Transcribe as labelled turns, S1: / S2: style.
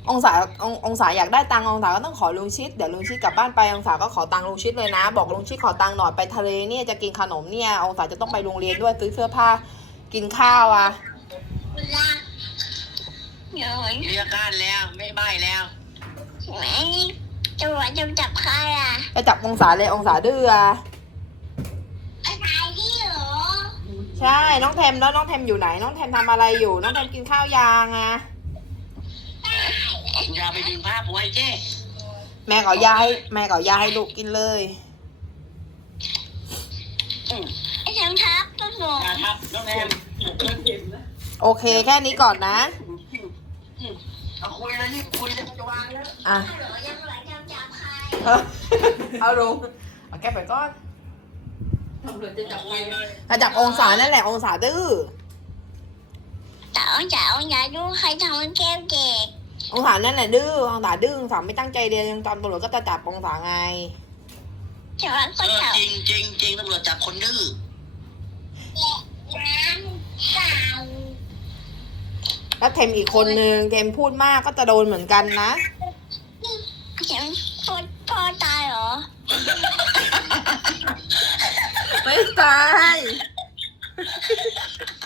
S1: องศาองศาอยากได้ตังค์องศาก็ต้องขอลุงชิดเดี๋ยวลุงชิดกลับบ้านไปองศาก็ขอตังค์ลุงชิดเลยนะบอกลุงชิดขอตังค์หน่อยไปทะเลเนี่ยจะกินขนมเนี่ยองศาจะต้องไปโรงเรียนด้วยซื้อเสื้อผ้ากินข้าวอ่ะ
S2: มีอาการแล้วไม่ใบแล้ว
S3: จะจับใครอ่ะ
S1: ไปจับองศาเลยองศาดื้ออะ
S3: อะไรที่เหรอ
S1: ใช่น้องแทมแล้วน้องแทมอยู่ไหนน้องแทมทำอะไรอยู่น้องแทมกินข้าวยางอะ
S2: อย่าไปดึงผ้าผัวไอ้เจ้
S1: แม่ก็ยาให้ลูกกินเลย
S3: ไอ้ฉันทักก็ส่ง
S2: อย่าทับน้องแทน
S1: โอเคแค่นี้ก่อนนะ
S2: เอาคุยเลยนี่คุยจะวางแล้ว
S1: อ่ะ
S3: ยังเหลือจะจับใคร
S1: เอาลงเอาแก้ไปก่อน
S2: ตำรวจจะจับใครเลย
S1: ถ้าจับองศานั่นแหละองศาดื้อ
S3: จ๋าอย่าดูใครทำมันแก้วเด็ก
S1: องศานั่นแหละดื้อองศาดื้อองศาไม่ตั้งใจเรียนยังตอนตำรวจก็จะจับองศาไง
S3: แต่ว่าก็จับ
S2: จริงตำรวจจับคนดื้อ
S3: น้ำเปล่า
S1: แล้วเทมอีกคนนึงเทมพูดมากก็จะโดนเหมือนกันนะ
S3: เห็นพ่อตายเหรอ
S1: ไม่ตาย